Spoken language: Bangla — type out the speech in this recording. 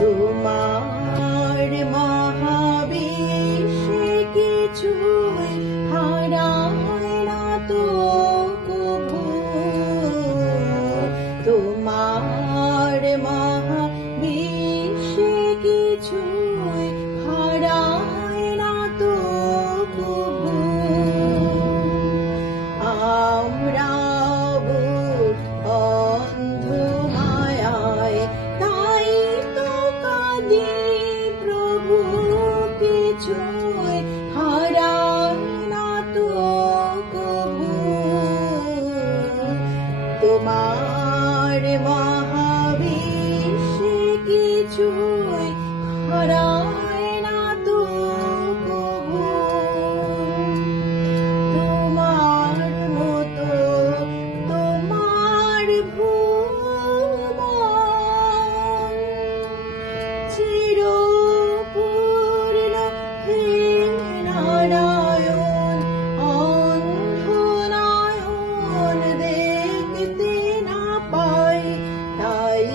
তোমার মহাবিশ্বে কিছুই হারায় না তো কভু। তোমার মহাবিশ্বে কিছুই হারায় না তো কভু। আমরা অন্ধ মায়ায় তাই তো কাঁদি প্রভু, কিছুই হারায় না তো কভু। তোমার মহাবিশ্বে কিছুই হারায় না তো কভু। তোমার মতো তোমার ভুবন চিরপূর্ণ হে নারায়ণ। অন্ধ নয়ন দেখতে না পাই, তাই